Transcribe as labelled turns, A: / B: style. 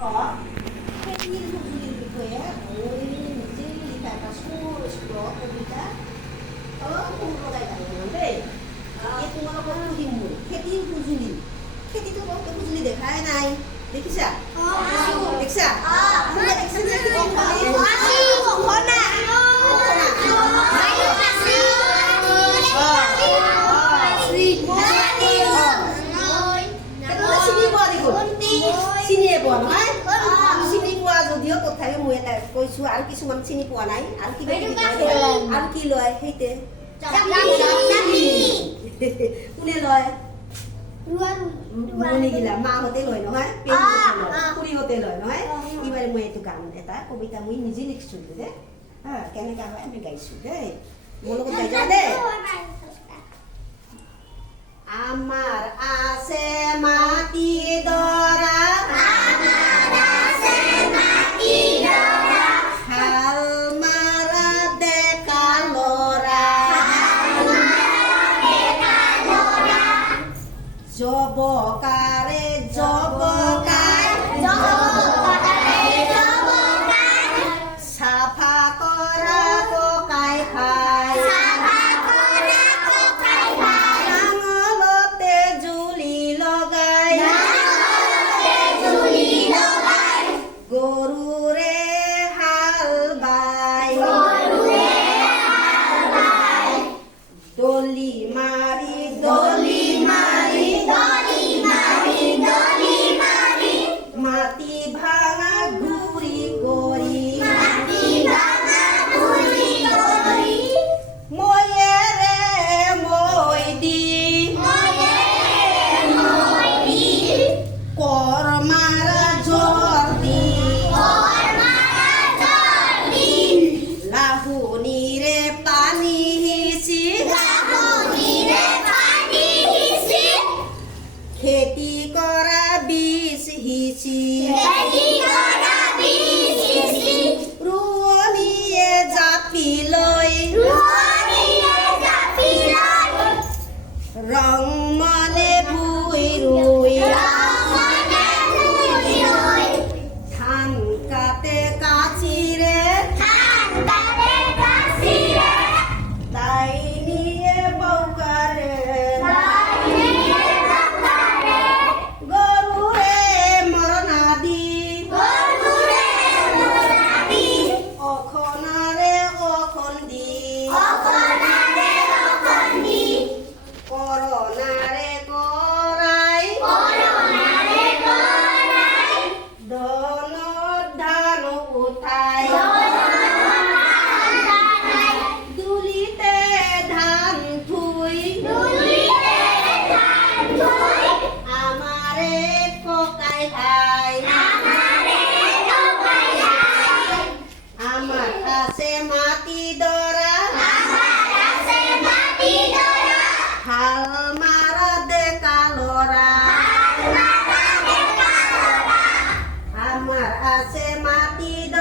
A: có thanh niên thu du lịch được khỏe ôi mình chỉ cả cả su có công việc khác có không có đại tài lớn về cái cũng có công việc mới khi đi thu du lịch khi đi thu có cái thu du lịch để khai này để kia sao để kia sao không phải để kia sao পোৱা নহয় চিনি পোৱা যদিও তথাপি মই এটা কৈছো আৰু কিছুমান চিনি পোৱা নাই। আৰু কিবা আৰু কি লয়? সেইতে কোনে লয়? মণিগিলা। মাহঁতে লয় নহয় খুৰীহঁতে লয় নহয়। এইবাৰে মই এইটো গান এটা কবিতা মই নিজে লিখিছোঁ দে। হা কেনেকা হয় আমি গাইছোঁ দেই। মোৰ লগত গাইছা দেই আমার আছে জবকারে জবকার সাফা করা ককাই খায়। নাঙলতে জুলি লগাই গরুরে হাল বাই দলি মারি দলি। 一起的 Happy